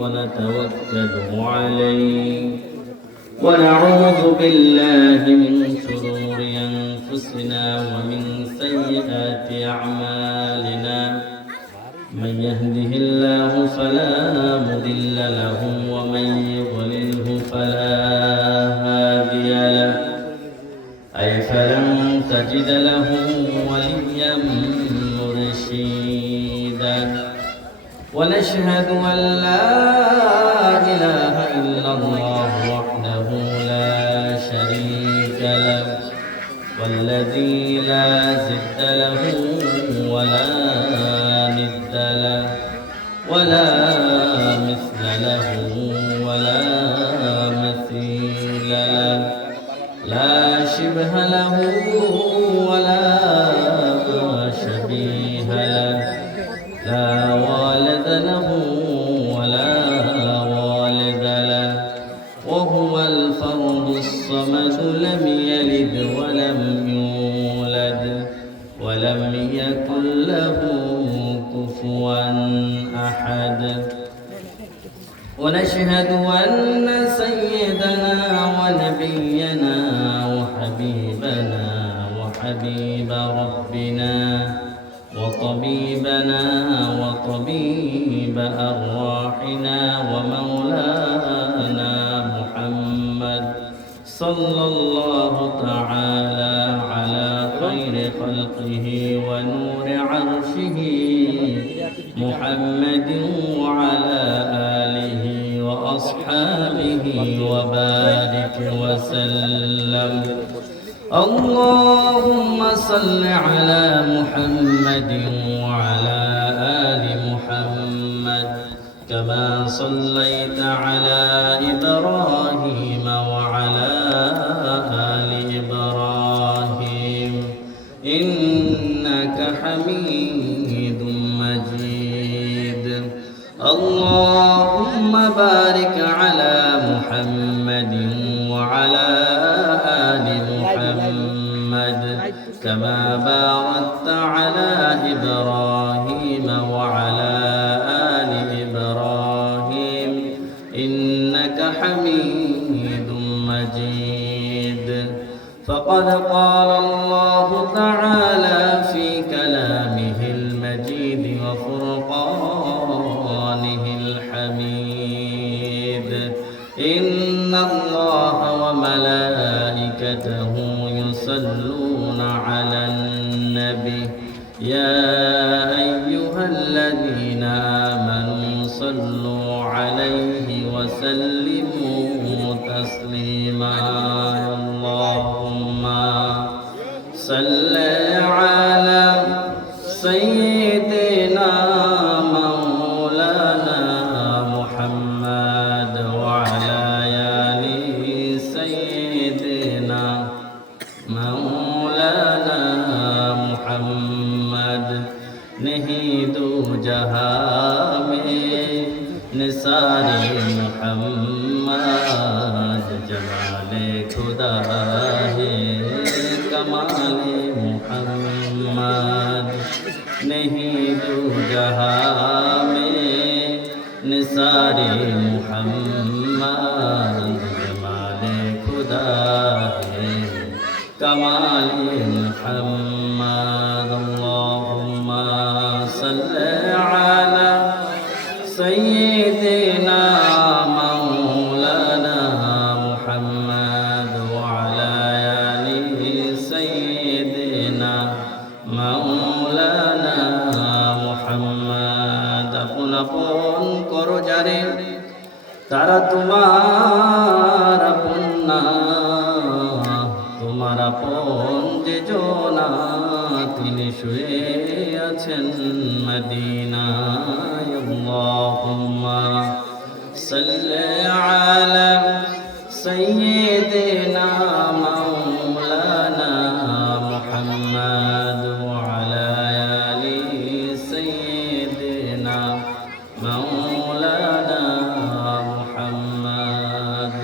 ونتوكل عليه ونعوذ بالله من شرور أنفسنا ومن سيئات أعمالنا من يهده الله فلا مضل له ومن يضلله فلا هادي له أي فلن تجد له وليا مرشدا ونشهد أن لا إله إلا الله وحده لا شريك له والذي لا ضد له ولا ند له ولا مثل له ولا مثيل له لا شبه له ولا شبيه له لا والد له ولا والد له وهو الفرد الصمد لم يلد ولم يولد ولم يكن له كفوا أحد ونشهد أن سيدنا ونبينا وحبيبنا وحبيب ربنا وطبيبنا وطبيب أرواحنا ومولانا محمد صلى الله تعالى على خير خلقه ونور عرشه محمد وعلى آله وأصحابه وبارك وسلم اللهم صل على محمد وعلى آل محمد كما صليت على إبراهيم وعلى آل إبراهيم إنك حميد مجيد اللهم بارك على محمد وعلى آل محمد كما باركت على إبراهيم وعلى آل إبراهيم إنك حميد مجيد فقد قال الله تعالى في كلامه المجيد وفرقانه الحميد إن الله وملائكته يصلون على النبي يا أيها الذين آمنوا صلوا عليه وسلموا تسليما اللهم صل على سيدنا مولانا محمد وعلى آل سيدنا مولانا محمد नहीं दो जहां में निसारे मुहम्मद जमाले खुदा है कमाले मुहम्मद नहीं दो जहां में निसारे मुहम्मद जमाले खुदा है कमाले मुहम्मद اللهم صل على سيدنا مولانا محمد وعلى آله سيدنا مولانا محمد আপন আপন করো যারে তারা তোমার আপন না তোমার আপন যে জনা তিনি শুয়ে আছেন মদিনায় আল্লাহুম্মা সাল্লি আলা সাইয়্যিদিনা মাওলানা মুহাম্মদ ওয়া আলা আলি সাইয়্যিদিনা মাওলানা মুহাম্মদ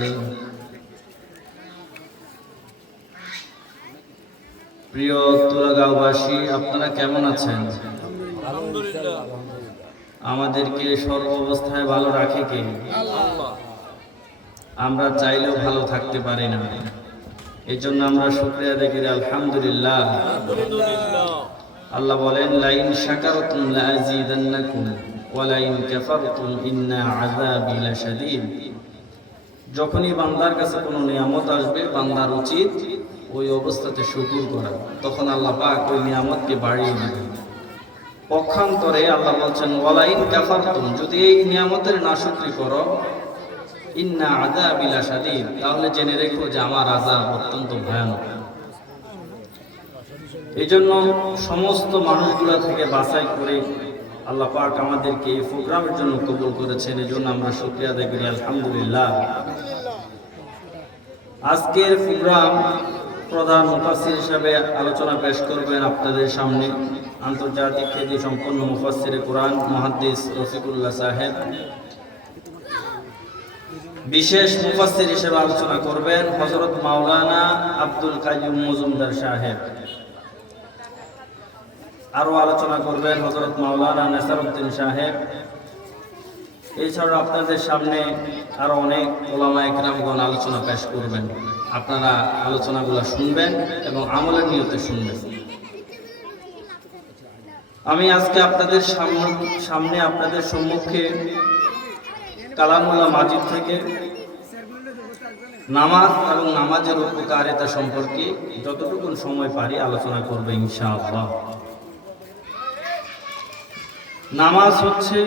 প্রিয় তুরাগাঁওবাসী আপনারা কেমন আছেন? আমাদেরকে সর্ব অবস্থায় ভালো রাখে কে? আমরা চাইলেও ভালো থাকতে পারি না। এই জন্য আমরা শুকরিয়া আদায় করি, আলহামদুলিল্লাহ। আল্লাহ বলেন, লাইন শাকারতুম লাযীদান্নাকুম ওয়া লাইন কাফারতুম ইন্না আযাবি লাশাদীদ। যখনই বান্দার কাছে কোনো নিয়ামত আসবে, বান্দার উচিত ওই অবস্থাতে শুকর করা। তখন আল্লাহ পাক ওই নিয়ামতকে বাড়িয়ে দিবেন। পক্ষান্তরে আল্লাহ বলছেন, ওয়া লাইন কাফারতুম, যদি এই নিয়ামতের নাশুকরি করো, ইন্না আযাবি লাশাদীদ, তাহলে জেনে রেখো যে আমার আযাব অত্যন্ত ভয়ানক। এই জন্য সমস্ত মানুষগুলা থেকে বাছাই করে আল্লাহ পাক আমাদেরকে এই প্রোগ্রামের জন্য কবুল করেছেন। এই জন্য আমরা শুকরিয়া আদায় করি, আলহামদুলিল্লাহ। আজকের প্রোগ্রাম প্রধান মুফাসসির হিসেবে আলোচনা পেশ করবেন আপনাদের সামনে আন্তর্জাতিক খ্যাতি সম্পন্ন মুফাসসিরে কোরআন মুহাদ্দিস রফিকুল্লাহ সাহেব। বিশেষ মুফাসসির হিসেবে আলোচনা করবেন হযরত মাওলানা আব্দুল কাইয়ুম মজুমদার সাহেব। আরো আলোচনা করবেন হযরত মাওলানা নেসারউদ্দিন সাহেব। এছাড়াও আপনাদের সামনে আরো অনেক উলামায়ে কেরামগণ আলোচনা পেশ করবেন। আপনারা আলোচনাগুলো শুনবেন এবং আমলের নিয়তে শুনবেন। আমি আজকে আপনাদের সামনে আপনাদের সম্মুখে কালামুল্লাহ মাজিদ থেকে নামাজ এবং নামাজের উপকারিতা সম্পর্কে যতটুকু সময় পারি আলোচনা করব ইনশাআল্লাহ। নামাজ হচ্ছে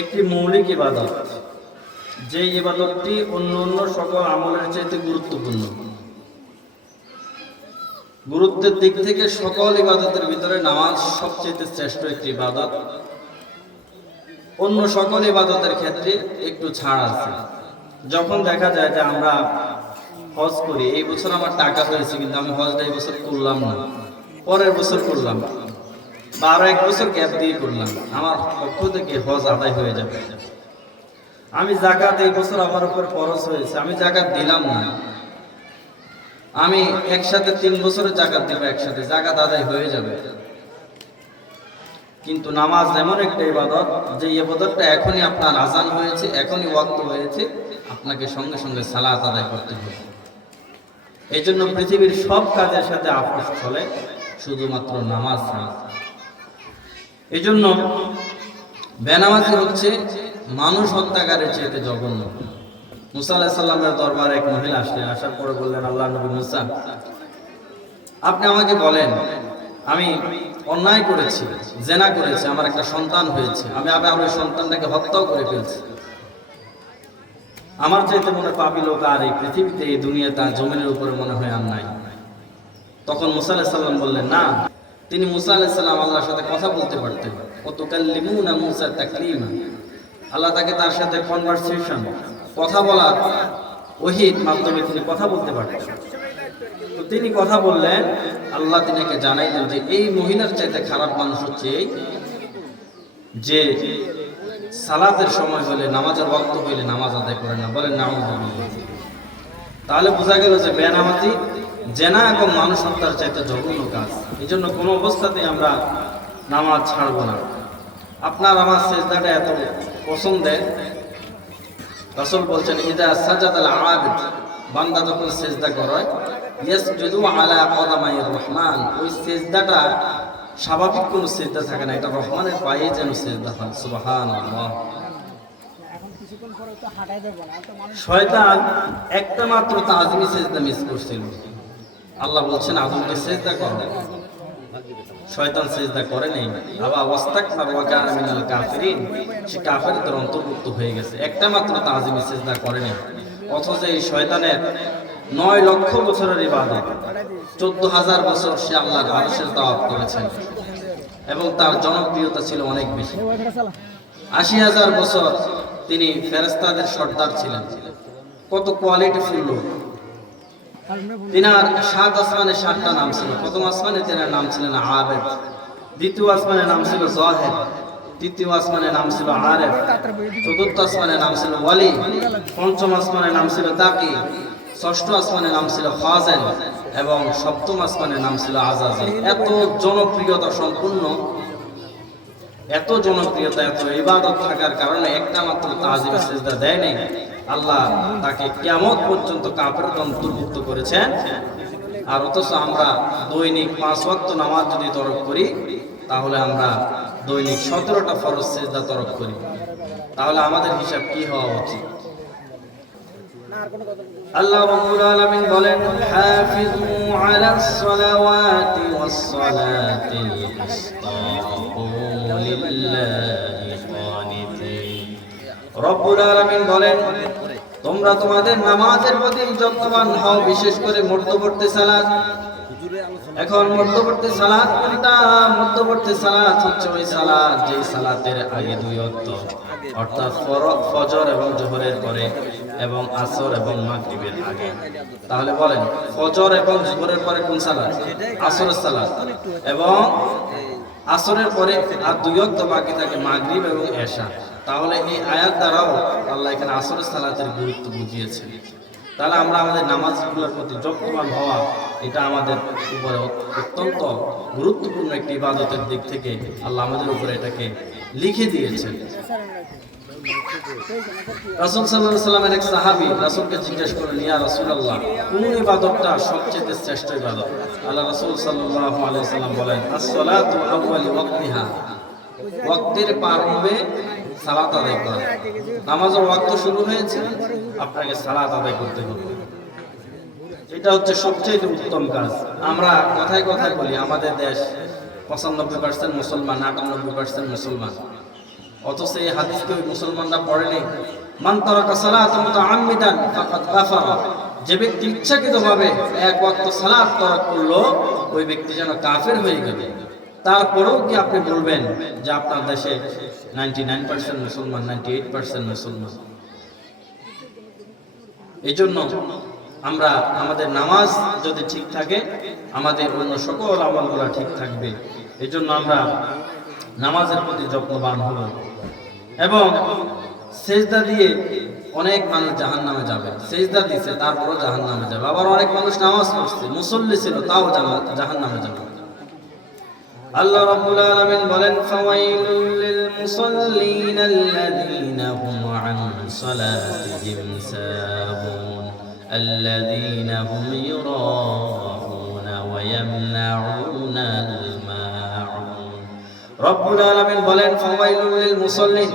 একটি মৌলিক ইবাদত, যে ইবাদতটি অন্য অন্য সকল আমলের চাইতে গুরুত্বপূর্ণ। গুরুত্বের দিক থেকে সকল ইবাদতের ভিতরে নামাজ সবচেয়ে শ্রেষ্ঠ একটি ইবাদত। অন্য সকল ইবাদতের ক্ষেত্রে একটু ছাড় আছে। যখন দেখা যায় যে আমরা হজ করি, এই বছর আমার টাকা হয়েছে কিন্তু আমি হজটা এই বছর করলাম না, পরের বছর করলাম, বা আরো এক বছর গ্যাপ দিয়ে করলাম, আমার পক্ষ থেকে হজ আদায় হয়ে যাবে। আমি যাকাত এই বছর আমার উপর খরচ হয়েছে, আমি যাকাত দিলাম না, আমি একসাথে 3 বছরের যাকাত দিব, একসাথে যাকাত আদায় হয়ে যাবে। কিন্তু নামাজ এমন একটা ইবাদত, যে ইবাদতটা এখনই আপনার আযান হয়েছে, এখনই ওয়াক্ত হয়েছে, আপনাকে সঙ্গে সঙ্গে সালাত আদায় করতে হবে। এই জন্য পৃথিবীর সব কাজের সাথে আপোষ চলে, শুধুমাত্র নামাজ ছাড়া। এই জন্য বেনামাজি হচ্ছে মানুষ হত্যাকারের চাইতে জঘন্য। মুসা আলাইহিস সালামের দরবারে এক মহিলা আসলেন, আসার পরে বললেন, আল্লাহ নবী মুসা, আপনি আমাকে বলেন, আমি অন্যায় করেছি, জেনা করেছি, আমার একটা সন্তান হয়েছে, আমি আবার ওই সন্তানটাকে হত্যাও করে ফেলছি, আমার চাইতে মনে পাপী লোক আর এই পৃথিবীতে, এই দুনিয়াতে, জমিনের উপরে মনে হয় আর নাই। তখন মুসা আলাইহিস সালাম বললেন, না, তিনি মুসা আলাইহিস সালাম আল্লাহর সাথে কথা বলতে পারতেন। ওয়াতুকাল্লিমুনা মুসা তাকলিমা, আল্লাহ তাকে তার সাথে কনভারসেশন, কথা বলার ওহীর মাধ্যমে তিনি কথা বলতে পারতেন। তো তিনি কথা বললেন, আল্লাহ তিনাকে জানাইলেন যে এই মহিলার চাইতে খারাপ মানুষ হচ্ছে এই, যে সালাতের সময় হলে, নামাজের ওয়াক্ত হইলে নামাজ আদায় করে না। বলেন নাউযুবিল্লাহ। তাহলে বোঝা গেল যে বেনামাজি জেনা এবং মানুষ হত্যার চাইতে জঘন্য কাজ। এই জন্য কোনো অবস্থাতেই আমরা নামাজ ছাড়বো না। আপনার আমার সিজদাটা এত পছন্দের, রাসূল বলছেন, ইদা সাজাদাল আবিদ, বান্দা যখন সিজদা করে, ইয়াসজুদু আলা কদামাইর রহমান, ওই সিজদাটা স্বাভাবিক কোনো সিজদা থাকে না, এটা রহমানের পায়ে যেন সিজদা হয়। সুবহানাল্লাহ। শয়তান একটা মাত্র তাজমি সিজদা মিস করছিল। আল্লাহ বলছেন, আদমকে সিজদা করো, শয়তান সিজদা করে নাই। আবা ওয়াস্তাকবার ওয়া কানা মিনাল কাফিরিন, সে কাফেরদের অন্তর্ভুক্ত হয়ে গেছে, একটা মাত্র তাজমি সিজদা করে নাই। অথচ এই শয়তানের 9 লক্ষ বছরের ইবাদত, 14,000 বছর সে আল্লাহর আরশের তাওয়াফ করেছেন এবং তার জনপ্রিয়তা ছিল অনেক বেশি। 80,000 বছর তিনি ফেরেশতাদের সর্দার ছিলেন। কত কোয়ালিটিফুল লোক। তিনার 7 আসমানে 7টা নাম ছিল। প্রথম আসমানে তিনার নাম ছিলেন আবেদ, দ্বিতীয় আসমানে নাম ছিল জাহেদ, তৃতীয় আসমানে নাম ছিল আরেফ, চতুর্থ আসমানে নাম ছিল ওয়ালি, পঞ্চম আসমানে নাম ছিল তাকি, ষষ্ঠ আসমানে নাম ছিল ফাজেল এবং সপ্তম আসমানে নাম ছিল আজাজিল। এত জনপ্রিয়তা সম্পূর্ণ এত জনপ্রিয়তা, এত ইবাদত থাকার কারণে একটা মাত্র তাজিম সিজদা দেয় নাই, আল্লাহ তাকে কিয়ামত পর্যন্ত কাফেরদের অন্তর্ভুক্ত করেছেন। আর অথচ আমরা দৈনিক 5 ওয়াক্ত নামাজ যদি তরক করি, তাহলে আমরা দৈনিক 17টা ফরজ সিজদা তরক করি। তাহলে আমাদের হিসাব কি হওয়া উচিত? আল্লাহ রাব্বুল আলামিন বলেন, হাফিজু আলাস সালাওয়াতি ওয়াস সালাতিল উসতা কুমু লিল্লাহি কানিতিন। রব্বুল আলামিন বলেন, তোমরা তোমাদের নামাজের প্রতি যত্নবান হও, বিশেষ করে মধ্যবর্তী সালাত। এখন মধ্যবর্তী সালাত কোনটা? মধ্যবর্তী সালাত হচ্ছে ওই সালাত যে সালাতের আগে 2 ওয়াক্ত, অর্থাৎ ফজর এবং জোহরের পরে এবং আসর এবং মাগরিবের আগে। তাহলে বলেন, ফজর এবং জোহরের পরে কোন সালাত? আসরের সালাত। এবং আসরের পরে আর 2 ওয়াক্ত বাকি থাকে, মাগরিব এবং এশা। তাহলে এই আয়াত দ্বারাও আল্লাহ এখানে আসরের সালাতের গুরুত্ব বুঝিয়েছেন। তাহলে আমরা আমাদের নামাজগুলোর প্রতি যত্নবান হওয়া, এটা আমাদের উপরে অত্যন্ত গুরুত্বপূর্ণ একটি ইবাদতের দিক থেকে আল্লাহ আমাদের উপরে এটাকে লিখে দিয়েছেন। রাসূল সাল্লাল্লাহু আলাইহি ওয়াসাল্লামের এক সাহাবী রাসূলকে জিজ্ঞেস করলেন, ইয়া রাসূলুল্লাহ, কোন ইবাদতটা সবচেয়ে শ্রেষ্ঠ ইবাদত? আল্লাহ রাসূল সাল্লাল্লাহু আলাইহি ওয়াসাল্লাম বলেন, as-salatu awwali ওয়াক্তিহা, ওয়াক্তের প্রারম্ভে সালাত আদায় করা। নামাজের ওয়াক্ত শুরু হয়েছে, আপনাকে সালাত আদায় করতে হবে। এটা হচ্ছে সবচেয়ে উত্তম কাজ। আমরা কথায় কথায় বলি আমাদের দেশ 95% মুসলমান, 98% মুসলমান, অথচ এই হাদিসকে ওই মুসলমানরা পড়েনি। মান তারাকা সালাতা মুতাআম্মিদান ফাকাদ কাফারা, যে ব্যক্তি ইচ্ছাকৃতভাবে 1 ওয়াক্ত সালাত তরক করলো, ওই ব্যক্তি যেন কাফের হয়ে গেল। তারপরেও কি আপনি বলবেন যে আপনার দেশে 99% মুসলমান, 98% মুসলমান? এই জন্য আমরা আমাদের নামাজ যদি ঠিক থাকে, আমাদের অন্য সকল আমলগুলো ঠিক থাকবে। এই জন্য আমরা নামাজের প্রতি যত্নবান হব। এবং সেজদা দিয়ে অনেক মানুষ জাহান্নামে যাবে, সেজদা দিছে তারপরও জাহান্নামে যাবে। আবার অনেক মানুষ নামাজ পড়ছে, মুসল্লি ছিল, তাও জাহান্নামে যাবে। আল্লাহ রাব্বুল আলামিন বলেন, ফাওয়াইলুল লিল মুসাল্লিন আল্লাযীনা হুম আন সালাতিহিম সাহুন আল্লাযীনা হুম ইউরাউনা ওয়া ইয়ামনাউনাল মাউন। রব্বুল আলামিন বলেন, ফাওয়াইলুল লিল মুসাল্লিন,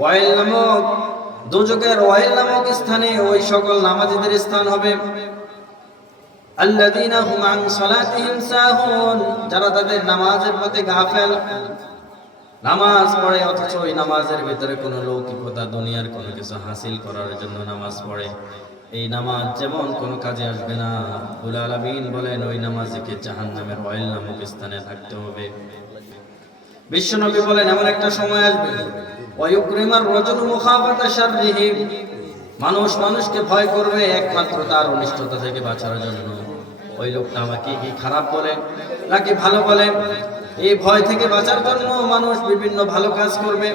ওয়াইল নামক দোজখের ওয়াইল নামক স্থানে ওই সকল নামাজীদের স্থান হবে, আল্লাযীনা হুম আন সালাতিহিম সাহুন, যারা তাদের নামাজের প্রতি গাফেল। নামাজ পড়ে অথচ ওই নামাজের ভিতরে কোনো লৌকিকতা, দুনিয়ার কোনো কিছু হাসিল করার জন্য নামাজ পড়ে, এই নামাজ যেমন কোনো কাজে আসবে না। রব্বুল আলামিন বলেন, ওই নামাজীকে জাহান্নামের ওয়াইল নামক স্থানে থাকতে হবে। বিশ্বনবী বলেন, এমন একটা সময় আসবে, ওয়ায়ুকরিমার রাজুলু মুখাফাতা শাররিহি, মানুষ মানুষকে ভয় করবে একমাত্র তার অনিষ্টতা থেকে বাঁচার জন্য। ওই লোকটা আমাকে কি খারাপ বলে নাকি ভালো বলে, এই ভয় থেকে বাঁচার জন্য মানুষ বিভিন্ন ভালো কাজ করবে।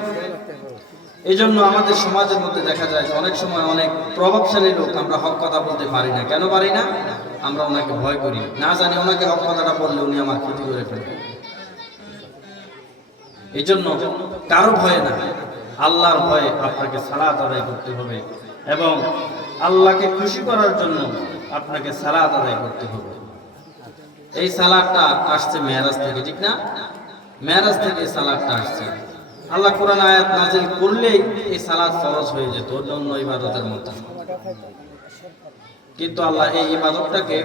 এই জন্য আমাদের সমাজের মধ্যে দেখা যায় অনেক সময় অনেক প্রভাবশালী লোক, আমরা হক কথা বলতে পারি না। কেন পারি না? আমরা ওনাকে ভয় করি, না জানি ওনাকে হক কথাটা বললে উনি আমার ক্ষতি করে ফেলবে। এই জন্য কারো ভয়ে না, আল্লাহর ভয়ে আপনাকে সালাত আদায় করতে হবে এবং আল্লাহকে খুশি করার জন্য আপনাকে সালাত আদায় করতে হবে। এই সালাতটা আসছে মেরাজ থেকে, ঠিক না? মেরাজ থেকে এই সালাতটা আসছে। আল্লাহ কোরআন আয়াত নাযিল করলেই এই সালাত ফরজ হয়ে যেত অন্য ইবাদতের মতো। কিন্তু আল্লাহ এই ইবাদতটাকে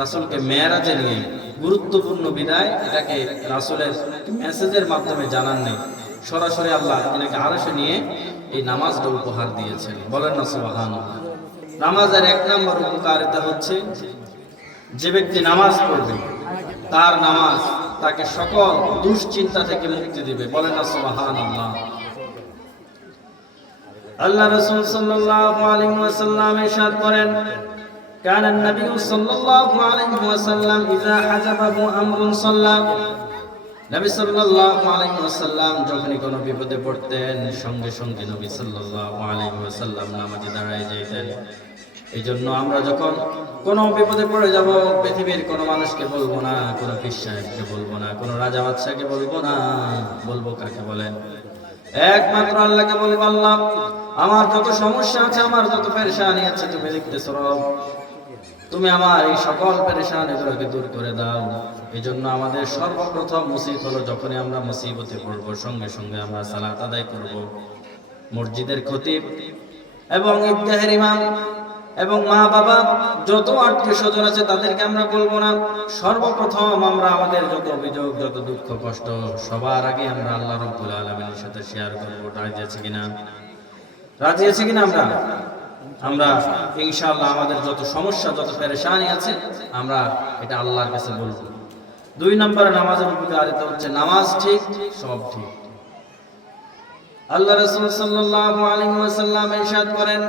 রাসূলকে মেরাজে নিয়ে গুরুত্বপূর্ণ বিদায় এটাকে রাসূলের মেসেজের মাধ্যমে জানান নেই, সরাসরি আল্লাহ এটাকে আরশে নিয়ে এই নামাজটা উপহার দিয়েছেন। বলেন না সুবহানাল্লাহ। নামাজের 1 নম্বর উপকারিতা হচ্ছে, যে ব্যক্তি নামাজ পড়বে তার নামাজ তাকে সকল দুশ্চিন্তা থেকে মুক্তি দিবে। বলেন না সুবহানাল্লাহ। আল্লাহ রাসূল সাল্লাল্লাহু আলাইহি ওয়াসাল্লাম ইরশাদ করেন, কানা নবী সাল্লাল্লাহু আলাইহি ওয়াসাল্লাম ইযা হাজাবাহু আমরুন সাল্লা, নবী সাল্লাল্লাহু আলাইহি ওয়াসাল্লাম যখনই কোনো বিপদে পড়তেন সঙ্গে সঙ্গে নবী সাল্লাল্লাহু আলাইহি ওয়াসাল্লাম নামাজে দাঁড়ায় যেতেন। এই জন্য আমরা যখন কোনো বিপদে পড়ে যাব, পৃথিবীর কোনো মানুষকে বলবো না, কোনো পীর সাহেবকে বলবো না, কোনো রাজা বাদশাকে বলবো না, বলবো কাকে বলেন? একমাত্র আল্লাহকে বলবো, আল্লাহ আমার যত সমস্যা আছে, আমার যত পেরেশানি আছে তুমি দেখতেছো রব, তুমি আমার এই সকল পেরেশানিগুলোকে দূর করে দাও। এই জন্য আমাদের সর্বপ্রথম মুসিবত হলো, যখনই আমরা মুসিবতে পড়বো সঙ্গে সঙ্গে আমরা সালাত আদায় করব। মসজিদের খতিব এবং ঈদগাহের ইমাম এবং মা বাবা যত আত্মীয় স্বজন আছে তাদেরকে আমরা বলবো না, সর্বপ্রথম আমরা আমাদের যত অভিযোগ, যত দুঃখ কষ্ট সবার আগে আমরা আল্লাহ রাব্বুল আলামিনের সাথে শেয়ার করবো। রাজি আছে কিনা? রাজি আছে কিনা? আমরা ইনশাআল্লাহ আমাদের যত সমস্যা, যত পেরেশানি আছে আমরা এটা আল্লাহর কাছে বলবো। 2 নম্বরে নামাজের উপকারিতা হচ্ছে, নামাজ ঠিক সব ঠিক। আল্লাহ রাসূল সাল্লাল্লাহু আলাইহি ওয়াসাল্লাম ইরশাদ করেন,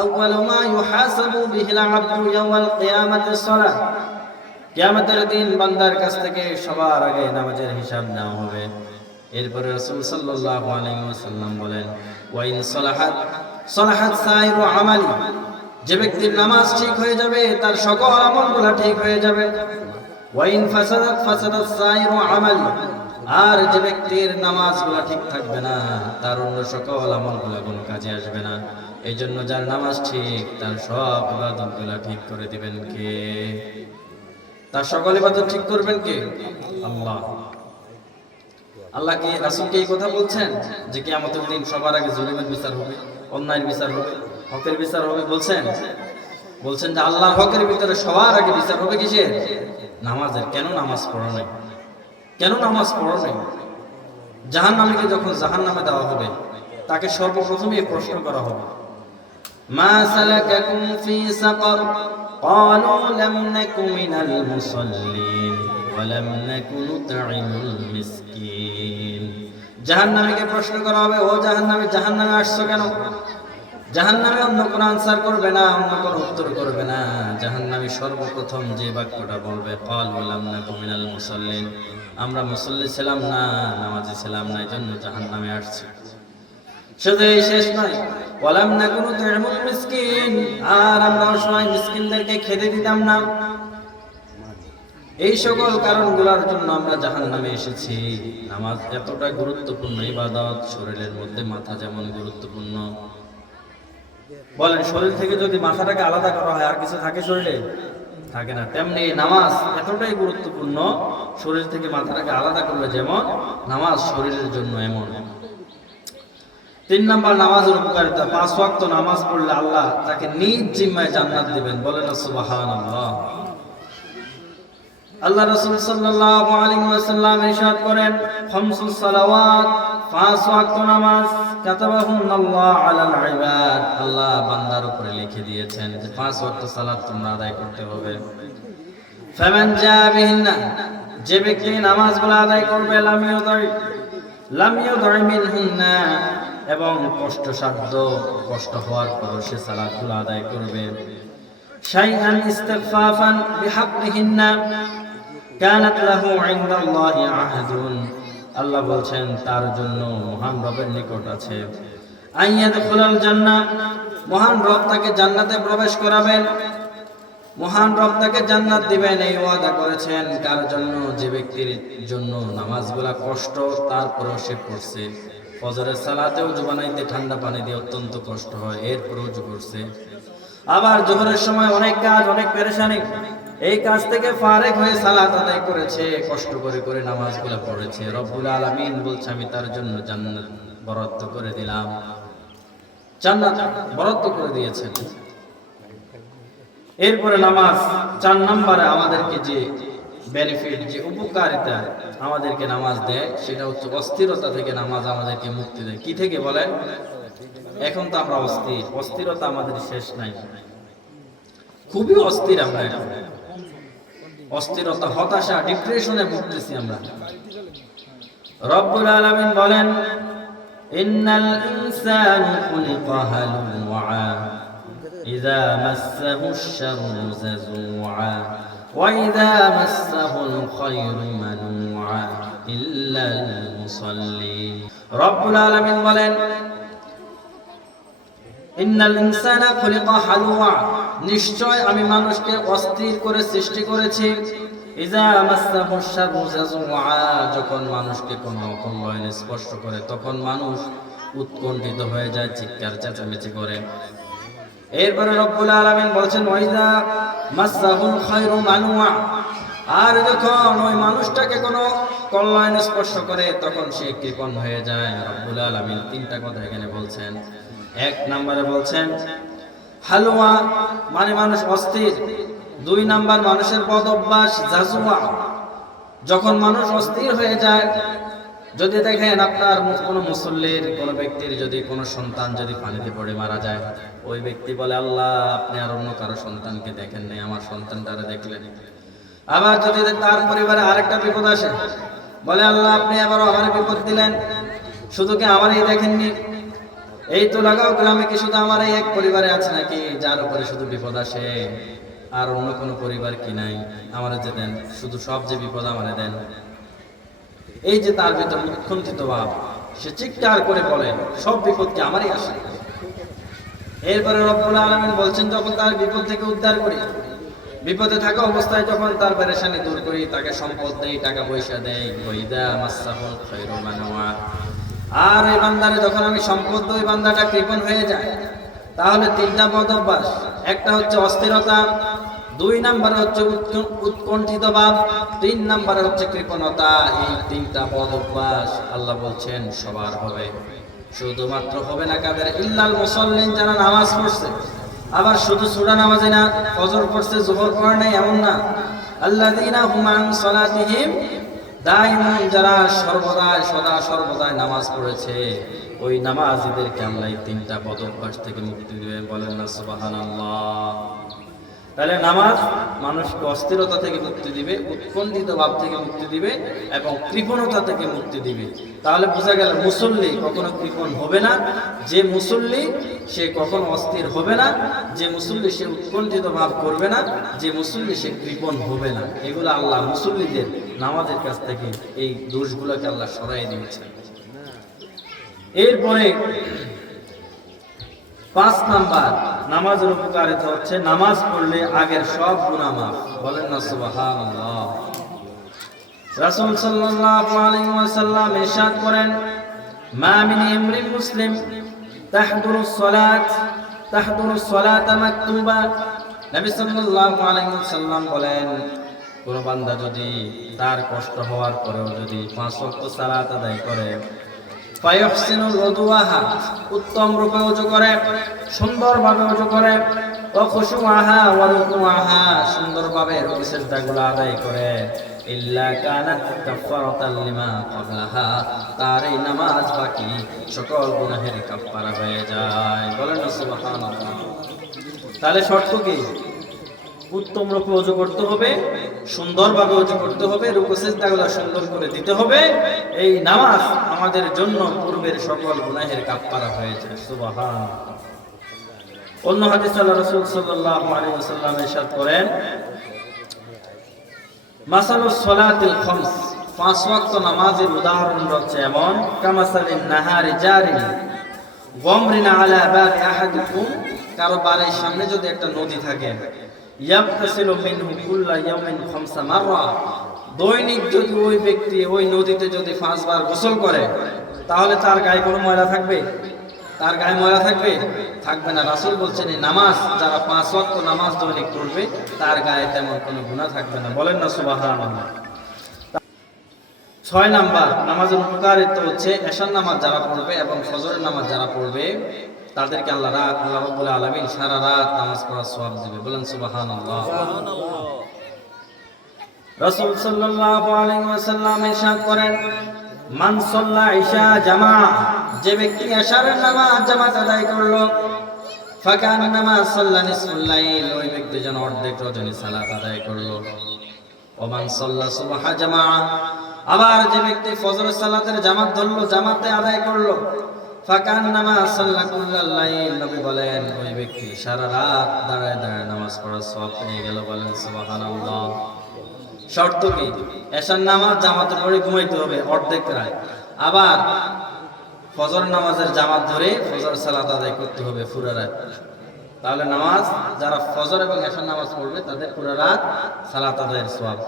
আউয়ালু মা ইউহাসাবু বিহিল আবদু ইয়াওমাল কিয়ামাতিস সালাহ। কিয়ামতের দিন বান্দার কাছ থেকে সবার আগে নামাজের হিসাব নেওয়া হবে। এরপরে রাসূল সাল্লাল্লাহু আলাইহি ওয়াসাল্লাম বলেন, ওয়া ইন সালাহাত সালাহাত সাইরু আমালি। যে ব্যক্তির নামাজ ঠিক হয়ে যাবে তার সকল আমলগুলো ঠিক হয়ে যাবে। ওয়া ইন ফাসাদাত ফাসাদাত সাইরু আমালি। আর যে ব্যক্তির নামাজগুলো ঠিক থাকবে না তার অন্য সকল আমলগুলো কোনো কাজে আসবে না। এই জন্য যার নামাজ ঠিক তার সব ইবাদতগুলো ঠিক করে দিবেন কে? তার সকল ইবাদত ঠিক করবেন কে? আল্লাহ। আল্লাহ কি রাসূলকে এই কথা বলছেন যে কিয়ামতের দিন সবার আগে জুলুমের বিচার হবে, অন্যায়ের বিচার হবে, হকের বিচার হবে? বলছেন যে আল্লাহর হকের ভিতরে সবার আগে বিচার হবে কিসের? নামাজের। কেন নামাজ পড়া নাই? কেন নামাজ পড়া নাই? জাহান্নামীকে যখন জাহান্নামে দেওয়া হবে তাকে সর্বপ্রথমে প্রশ্ন করা হবে, মা সালাকাকুম ফি সাকার? ক্বালু লাম নাকু মিনাল মুসাল্লিন ওয়া লাম নাকু নুতঈমুল মিসকিন। জাহান্নামীকে প্রশ্ন করা হবে, ও জাহান্নামী, জাহান্নামে আসছো কেন? জাহান্নামে অন্য কোনো আনসার করবে না, অন্য কোনো উত্তর করবে না। জাহান্নামী সর্বপ্রথম যে বাক্যটা বলবে, ক্বালু লাম নাকু মিনাল মুসাল্লিন, আমরা মুসল্লি ছিলাম না, নামাজি ছিলাম না, এই জন্য জাহান্নামে আসছি। শুধু এই শেষ নয়, ওয়া লাম নাকু নুতঈমুল মিসকিন, আর আমরা অসহায় মিসকিনদেরকে খেতে দিতাম না। এই সকল কারণগুলোর জন্য আমরা জাহান্নামে এসেছি। নামাজ এতটা গুরুত্বপূর্ণ ইবাদত, শরীরের মধ্যে মাথা যেমন গুরুত্বপূর্ণ। বলেন, শরীর থেকে যদি মাথাটাকে আলাদা করা হয় আর কিছু থাকে শরীরে? থাকে না। তেমনি নামাজ এতটাই গুরুত্বপূর্ণ, শরীর থেকে মাথাটাকে আলাদা করলে যেমন, নামাজ শরীরের জন্য এমন। 3 নাম্বার নামাজের উপকারিতা, 5 ওয়াক্ত নামাজ পড়লে আল্লাহ তাকে নিজ জিম্মায় জান্নাত দিবেন। বলেন সুবহানাল্লাহ। আল্লাহ রাসূল সাল্লাল্লাহু আলাইহি ওয়াসাল্লাম ইরশাদ করেন, খামসুস সালাওয়াত, 5 ওয়াক্ত নামাজ, কাতাবাহুন্নাল্লাহু আলাল ইবাদ, আল্লাহ বান্দার উপরে লিখে দিয়েছেন যে 5 ওয়াক্ত সালাত তোমরা আদায় করতে হবে। ফামান জা বিহিন্না, যে ব্যক্তি নামাজগুলো আদায় করবে, লাম ইউদাই মিনহুন্না, এবং কষ্ট হওয়ার পর সে সালাতগুলো আদায় করবে, শাইআন ইস্তিগফাফান বিহাক্কিহিন্না কানাত লাহু ইনদাল্লাহি আহদুন, আল্লাহ বলছেন তার জন্য মহান রবের নিকট আছে আইয়াদখুলাল জান্নাহ, মহান রব তাকে জান্নাতে প্রবেশ করাবেন, মহান রব তাকে জান্নাত দিবেন। এই ওয়াদা করেছেন কার জন্য? যে ব্যক্তির জন্য নামাজগুলা কষ্ট, তারপরও সে পড়ছে। ফজরের সালাতে ওযু বানাইতে ঠান্ডা পানি দিয়ে অত্যন্ত কষ্ট হয়, এরপরও ওযু করছে। আবার জোহরের সময় অনেক কাজ, অনেক পেরেশানি, এই কাজ থেকে ফারেক হয়ে সালাত আদায় করেছে, কষ্ট করে করে নামাজগুলো পড়েছে। রব্বুল আলামিন বলছে আমি তার জন্য জান্নাত বরাদ্দ করে দিলাম, জান্নাত বরাদ্দ করে দিয়েছেন। এরপরে নামাজ 4 নম্বরে আমাদেরকে যে বেনিফিট, যে উপকারিতা আমাদেরকে নামাজ দেয়, সেটা হচ্ছে অস্থিরতা থেকে নামাজ আমাদেরকে মুক্তি দেয়। কি থেকে বলেন? এখন তো আমরা অস্থিরতা আমাদের শেষ নাই, খুবই অস্থির আমরা এখন। অস্থিরতা, হতাশা, ডিপ্রেশনে ভুগতেছি আমরা। রব্বুল আলামিন বলেন, ইন্নাল ইনসানা খুলিকা হালুআ ইযা মাসসাহুশ শাররু জাযুআ ওয়া ইযা মাসসাহুল খায়রু মানুআ ইল্লাল মুসাল্লিন। রব্বুল আলামিন বলেন, ইন্নাল ইনসানা খুলিকা হালুয়া, নিশ্চয় আমি মানুষকে অস্থির করে সৃষ্টি করেছি। ইযা মাসসাহু শাররু জাযুআ, যখন মানুষকে কোনো অকল্যাণ স্পর্শ করে তখন মানুষ উৎকণ্ঠিত হয়ে যায়, চিৎকার চেঁচামেচি করে। এরপরে রব্বুল আলামিন বলছেন ওয়াইযা মাসসাহুল খায়রু মানুআ, আর যখন ওই মানুষটাকে কোনো কল্যাণ স্পর্শ করে তখন সে কৃপণ হয়ে যায়। রব্বুল আলামিন তিনটা কথা এখানে বলছেন। এক নম্বরে বলছেন হালুয়া মানে মানুষ অস্থির। দুই নাম্বার মানুষের বদ অভ্যাস জাজুয়া, যখন মানুষ অস্থির হয়ে যায়। যদি দেখেন আপনার কোনো মুসল্লির কোনো ব্যক্তির যদি কোনো সন্তান যদি পানিতে পড়ে মারা যায়, ওই ব্যক্তি বলে আল্লাহ আপনি আর অন্য কারো সন্তানকে দেখেন নাই, আমার সন্তানটারে দেখলেন। আবার যদি তার পরিবারে আরেকটা বিপদ আসে, বলে আল্লাহ আপনি আবারও আমার বিপদ দিলেন, শুধু কি আমারই দেখেননি? এই তো লাগাও গ্রামে কি শুধু আমার এই এক পরিবারে আছে নাকি যার উপরে শুধু বিপদ আসে, আর অন্য কোনো পরিবার কি নাই? আমারে যে দেন, শুধু সব যে বিপদ আমারে দেন। এই যে তার ভিতর উৎকণ্ঠিত ভাব, সে চিৎকার করে বলে সব বিপদ কি আমারই আসে। এরপরে রব্বুল আলামিন বলছেন যখন তার বিপদ থেকে উদ্ধার করি, বিপদে থাকা অবস্থায় যখন তার পেরেশানি দূর করি, তাকে সম্পদ দেই, টাকা পয়সা দেই। ওয়াইদা মাসসাহুল খায়রু মানুআ, আর এই বান্দারে যখন আমি সম্পদ দিই, বান্দাটা কৃপণ হয়ে যায়। তাহলে তিনটা বদ অভ্যাস, একটা হচ্ছে অস্থিরতা, দুই নাম্বারে হচ্ছে উৎকণ্ঠিত ভাব, তিন নাম্বারে হচ্ছে কৃপণতা। এই তিনটা বদ অভ্যাস আল্লাহ বলছেন সবার হবে। শুধুমাত্র হবে না কাদের? ইল্লাল মুসাল্লিন, যারা নামাজ পড়ছে। আবার শুধু সূরা নামাজে না, ফজর পড়ছে যোহর পড়ে নাই এমন না। আল্লাযীনা হুম আন সালাতিহিম দাইমুন, যারা সর্বদাই সদা সর্বদাই নামাজ পড়েছে, ওই নামাজীদেরকে আল্লাহ এই তিনটা বদ অভ্যাস থেকে মুক্তি দিবেন। বলেন না সুবহানাল্লাহ। তাহলে নামাজ মানুষকে অস্থিরতা থেকে মুক্তি দিবে, উৎকণ্ঠিত ভাব থেকে মুক্তি দিবে এবং কৃপণতা থেকে মুক্তি দিবে। তাহলে বোঝা গেল মুসল্লি কখনো কৃপণ হবে না, যে মুসল্লি সে কখনো অস্থির হবে না, যে মুসল্লি সে উৎকণ্ঠিত ভাব করবে না, যে মুসল্লি সে কৃপণ হবে না। এগুলো আল্লাহ মুসল্লিদের নামাজের কাছ থেকে এই দোষগুলোকে আল্লাহ সরাই দিয়েছেন। এরপরে 5 নাম্বার নামাজের উপকারিতা হচ্ছে নামাজ পড়লে আগের সব গুনাহ মাফ। বলেন না সুবহানাল্লাহ। রাসূল সাল্লাল্লাহু আলাইহি ওয়াসাল্লাম ইরশাদ করেন মা মিন ইমরিন মুসলিম তাহদুরুস সালাত মাকতুবা। নবী সাল্লাল্লাহু আলাইহি ওয়াসাল্লাম বলেন কোন বান্দা যদি তার কষ্ট হওয়ার পরেও যদি 5 ওয়াক্ত সালাত আদায় করে, ফায়ুহসিনুল উযুহা, উত্তম রূপে ওযু করে, সুন্দরভাবে ওযু করে, ওয়া খুশুআহা ওয়া রুকুআহা, সুন্দরভাবে রুকু সিজদাগুলো আদায় করে, ইল্লা কানাত কাফারাতাল লিমা ক্বাবলাহা, তার এই নামাজ বাকি সকল গুনাহের কাফারা হয়ে যায়। বলেন না সুবহানাল্লাহ। তাহলে শর্ত কি? উত্তম রূপে ওযু করতে হবে, সুন্দরভাবে ওযু করতে হবে, রুকু সিজদাগুলো সুন্দর করে দিতে হবে। এই নামাজ আমাদের জন্য পূর্বের সকল গুনাহের কাফারা হয়ে যায়। সুবহানাল্লাহ। অন্য হাদিসে আল্লাহ রাসূল সাল্লাল্লাহু আলাইহি ওয়াসাল্লাম ইরশাদ করেন মাসালুস সালাতিল খামস, 5 ওয়াক্ত নামাজের উদাহরণ হচ্ছে এমন কামাসালিন নাহারি জারিন গমরিনা আলা বাবি আহাদিকুম, কারো বাড়ির সামনে যদি একটা নদী থাকে, ইয়াগতাসিলু মিনহু কুল্লা ইয়াউমিন 5 মাররা, দৈনিক যদি ওই ব্যক্তি ওই নদীতে যদি 5 বার গোসল করে, তাহলে তার গায়ে কোনো ময়লা থাকবে? তার গায়ে ময়লা থাকবে? থাকবে না। রাসূল বলছেন এই নামাজ যারা 5 ওয়াক্ত নামাজ দৈনিক পড়বে তার গায়ে তেমন কোনো গুনাহ থাকবে না। বলেন না সুবহানাল্লাহ। 6 নাম্বার নামাজের উপকারিতা হচ্ছে এশার নামাজ যারা পড়বে এবং ফজরের নামাজ যারা পড়বে তাদেরকে আল্লাহ রাব্বুল আলামিন সারা রাত নামাজ পড়ার সওয়াব দিবে। বলেন সুবহানাল্লাহ। রাসূল সাল্লাল্লাহু আলাইহি ওয়াসাল্লাম ইরশাদ করেন মান সাল্লা ইশা জামা, যে ব্যক্তি এশারের নামাজ জামাত আদায় করলো, ফাকান্নামা সাল্লা নিসফুল লাইল, ওই ব্যক্তি যেন অর্ধেক রজনী সালাত আদায় করলো। ওয়া মান সাল্লা সুবহা জামা, আবার যে ব্যক্তি ফজরের সালাতের জামাত ধরলো, জামাতে আদায় করলো, ফাকান্নামা সাল্লা কুল্লাল লাইল, নবী বলেন ওই ব্যক্তি সারা রাত দাঁড়ায় দাঁড়ায় নামাজ পড়ার সওয়াব পেয়ে গেল। বলেন সুবহানাল্লাহ। শর্ত কি? এশার নামাজ জামাতে পড়ে ঘুমাইতে হবে অর্ধেক রাত, আবার ফজর নামাজের জামাত ধরে ফজর সালাত আদায় করতে হবে পুরো রাত। তাহলে নামাজ যারা ফজর এবং এশার নামাজ পড়বে তাদের পুরো রাত সালাত আদায়ের সওয়াব।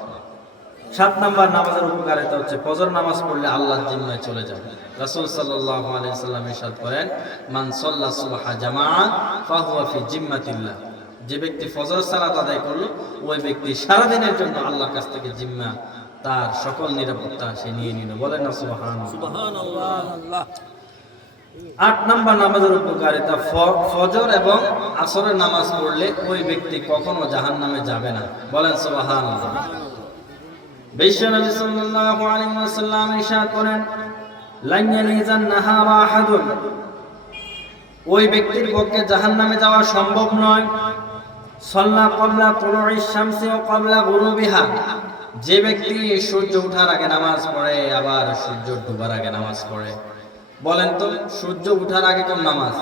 7 নাম্বার নামাজের উপকারিতা হচ্ছে ফজর নামাজ পড়লে আল্লাহর জিম্মায় চলে যাবে। রাসূল সাল্লাল্লাহু আলাইহি ওয়াসাল্লাম ইরশাদ করেন, মান সাল্লা সুবহা জামাআ ফাহুয়া ফি জিম্মাতিল্লাহ। যে ব্যক্তি ফজর সালাত আদায় করলো ওই ব্যক্তি সারা দিনের জন্য আল্লাহর কাছ থেকে জিম্মা, তার সকল নিরাপত্তা সে নিয়ে নিল। বলেন না সুবহানাল্লাহ। সুবহানাল্লাহ। 8 নাম্বার নামাজের উপকারিতা, ফজর এবং আসরের নামাজ পড়লে ওই ব্যক্তি কখনো জাহান্নামে যাবে না। বলেন সুবহানাল্লাহ। বিশ্বনবী সাল্লাল্লাহু আলাইহি ওয়াসাল্লাম ইরশাদ করেন, লান ইয়ালিজান নাহারা আহাদুন, ওই ব্যক্তির পক্ষে জাহান্নামে যাওয়া সম্ভব নয়। সাল্লা ক্বাবলা তুলুইশ শামসি ওয়া ক্বাবলা গুরুবিহা, যে ব্যক্তি সূর্য ওঠার আগে নামাজ পড়ে আবার সূর্য ডুবার আগে নামাজ পড়ে। বলেন তো, সূর্য ওঠার আগে কোন নামাজ?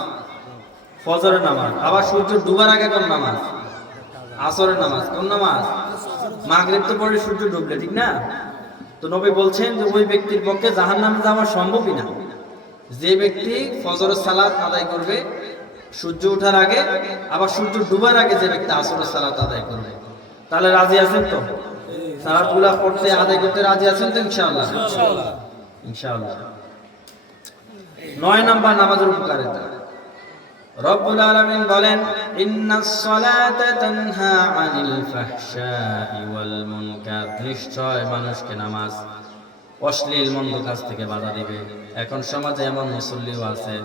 ফজরের নামাজ। আবার সূর্য ডুবার আগে কোন নামাজ? আসরের নামাজ। কোন নামাজ? মাগরিব তো পড়ে সূর্য ডুবলে, ঠিক না? তো নবী বলছেন যে ওই ব্যক্তির পক্ষে জাহান্নামে যাওয়া সম্ভবই না। যে ব্যক্তি ফজরের সালাত আদায় করবে সূর্য ওঠার আগে, আবার সূর্য ডুবার আগে যে ব্যক্তি আসরের সালাত আদায় করবে, তাহলে রাজি আছেন তো? সালাতগুলা পড়তে আদায় করতে রাজি আছেন তো? ইনশাআল্লাহ ইনশাআল্লাহ। ইনশাআল্লাহ। 9 নাম্বার নামাজের উপকারিতা, রব্বুল আলামিন বলেন, ইন্নাস সালাতা তানহা আনিল ফাহশাই ওয়াল মুনকার, নিশ্চয় মানুষকে নামাজ অশ্লীল মন্দ কাজ থেকে বাধা দিবে। এখন সমাজে এমন মুসল্লিও আছে,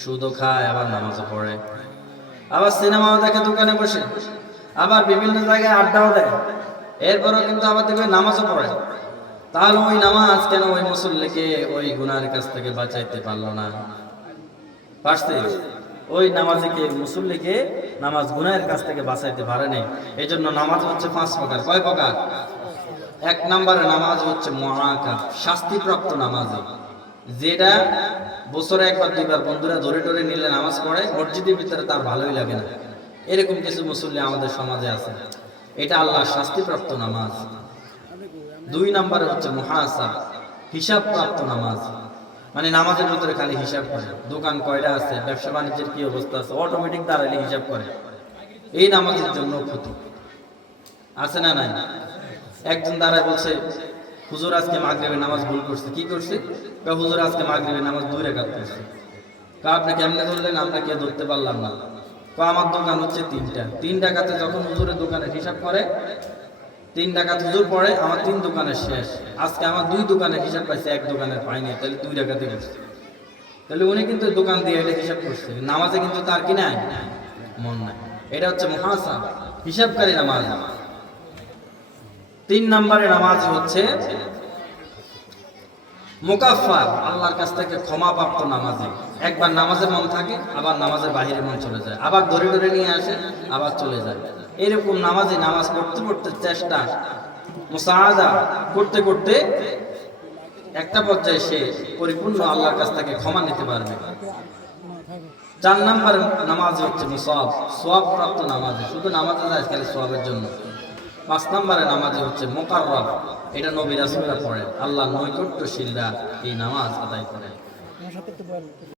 সুদও খায় আবার নামাজও পড়ে, আবার সিনেমাও দেখে দোকানে বসে, আবার বিভিন্ন জায়গায় আড্ডাও দেয়, এরপরও কিন্তু আবার দেখবে নামাজও পড়ে। তাহলে ওই নামাজ কেন ওই মুসল্লিকে ওই গুনাহের কাছ থেকে বাঁচাইতে পারলো না? পারছে? ওই নামাজিকে মুসল্লিকে নামাজ গুনাহের কাছ থেকে বাঁচাইতে পারে নাই। এই জন্য নামাজ হচ্ছে 5 প্রকার। কয় প্রকার? 1 নম্বরে নামাজ হচ্ছে মুআক্কাব, শাস্তিপ্রাপ্ত নামাজি, যেটা বছরে 1-2 বার বন্ধুরা ধরে ধরে নিলে নামাজ পড়ে, মসজিদের ভিতরে তার ভালোই লাগে না। এরকম কিছু মুসল্লি আমাদের সমাজে আছে, এটা আল্লাহর শাস্তিপ্রাপ্ত নামাজ। 2 নম্বরে হচ্ছে মুহাসাব, হিসাবপ্রাপ্ত নামাজ, মানে নামাজের ভিতরে খালি হিসাব করে, দোকান কয়টা আছে, ব্যবসা বাণিজ্যের কি অবস্থা আছে, অটোমেটিক দাঁড়ালে হিসাব করে। এই নামাজের জন্য ক্ষতি আছে না নাই? একজন দাঁড়ায় বলছে, হুজুর আজকে মাগরিবের নামাজ ভুল করছে। কি করছে? হুজুর আজকে মাগরিবের নামাজ 2 রাকাত পড়ছে। আপনি কেমনে ধরলেন? আমরা কে ধরতে পারলাম না। আমার দোকান হচ্ছে 3টা, 3 রাকাতে যখন হুজুরের দোকানে হিসাব করে 3 রাকাত হুজুর পড়ে, আমার 3 দোকানের শেষ। আজকে আমার 2 দোকানের হিসাব পাইছে, 1 দোকানের পাইনি, তাহলে 2 রাকাতে করছে। তাহলে উনি কিন্তু দোকান দিয়ে এটা হিসাব করছে, নামাজে কিন্তু তার কি নাই? মন নাই। এটা হচ্ছে মুহাসাব, হিসাবকারী নামাজ। 3 নম্বরে নামাজ হচ্ছে মুকাফফার, আল্লাহর কাছ থেকে ক্ষমাপ্রাপ্ত নামাজি। একবার নামাজে মন থাকে, আবার নামাজের বাইরে মন চলে যায়, আবার ধরে ধরে নিয়ে আসে, আবার চলে যায়। এরকম নামাজি নামাজ পড়তে পড়তে চেষ্টা মুসাআদা করতে করতে একটা পর্যায়ে সে পরিপূর্ণ আল্লাহর কাছ থেকে ক্ষমা নিতে পারবে। 4 নম্বর নামাজ হচ্ছে মুসাব, সওয়াব প্রাপ্ত নামাজ, শুধু নামাজে যায় খালি সওয়াবের জন্য। 5 নম্বরে নামাজ হচ্ছে মুকাররাব, এটা নবী রাসূলরা পড়েন, আল্লাহর নৈকট্যশীলরা এই নামাজ আদায় করেন।